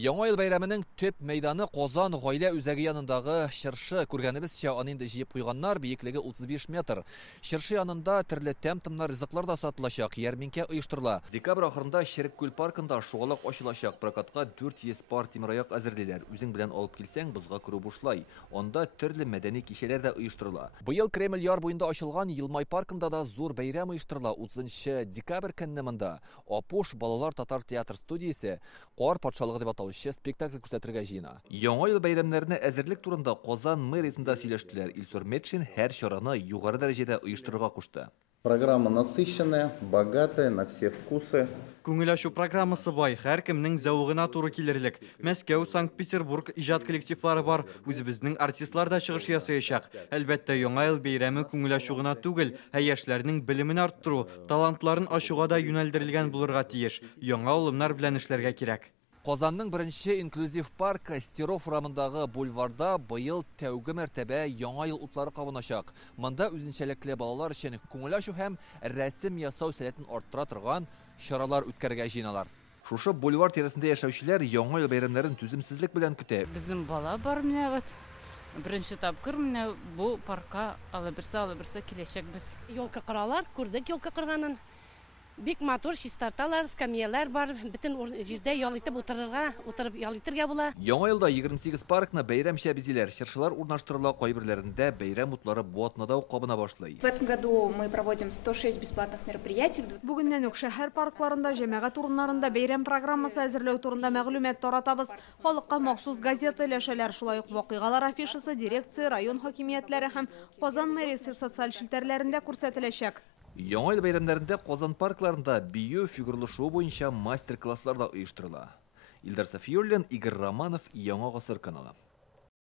Яңа ел бәйрәменең төп мәйданы Казан гаилә үзәге янындагы чыршы. Күргәнебезчә, аны инде җыеп куйганнар, биеклеге 35 метр. Чыршы янында төрле тәм-томнар, ризыклар да сатылачак, ярминкә оештырыла. Декабрь ахырында Шәрек күл паркында шугалак ачылачак. Прокатка 400 пар тимераяк әзерлиләр. Үзең белән алып килсәң, бызга күрү бушлай. Анда төрле мәдәни кичәләр дә оештырыла. Быел Кремль яр буенда ачылган Елмай паркында да зур бәйрәм оештырыла. 30 декабрь көнне монда Апуш балалар татар театр студиясе Кар патшалыгы дип аталучы спектакль күрсәтергә җыена. Яңа ел бәйрәмнәренә әзерлек турында Казан мэриясендә сөйләштеләр. Илсур Метшин һәр чараны югары дәрәҗәдә оештырырга кушты. Программа насыщенная, богатая, на все вкусы. Күңел ачу программасы бай, һәркемнең зәвыгына туры килерлек. Мәскәү, Санкт-Петербург иҗат коллективлары бар, үзебезнең артистлар да чыгыш ясаячак. Әлбәттә, яңа ел бәйрәме күңел ачу гына түгел, ә яшьләрнең белемен арттыру, талантларын ачуга да юнәлдерелгән булырга тиеш. Яңа улымнар белән эшләргә кирәк. Казанның беренче инклюзив парк Стиров урамындагы бульварда быел тәүге мәртәбә яңа ел утлары кабыначак. Монда үзенчәлекле балалар өчен күңел ачу һәм рәсем ясау сәләтен арттыра торган чаралар үткәрергә җыеналар. Шушы бульвар тирәсендә яшәүчеләр яңа ел бәйрәмнәрен түземсезлек белән көтә. Безнең бала бар менә вот. Беренче тапкыр менә бу паркка алып-берсе киләчәк без. Елка кыралар, күрдек елка кырганын. Бик матур чистарталар, скамьялар бар, бөтен җирдә ял итеп утырып ял итәргә була. Яңа елда 28 паркны бәйрәмчә бизиләр, чыршылар урнаштырыла, кайберләрендә бәйрәм утлары буатнада ук кабына башлый. В этом году мы проводим 106 бесплатных мероприятий. Бүгеннән үк шәһәр паркларында, җәмәгать урыннарында бәйрәм программасы әзерләү турында мәгълүмат таратабыз. Халыкка махсус газета өләшәләр, шулай ук вакыйгалар афишасы дирекция, район хакимиятләре һәм Казан мэриясе социаль челтәрләрендә күрсәтеләчәк. Яңа ел бәйрәмнәрендә Казан паркларында бию, фигурлы шоу буенча мастер-класслар да оештырыла. Илдар Сафиуллин, Игорь Романов, Яңа гасыр каналы.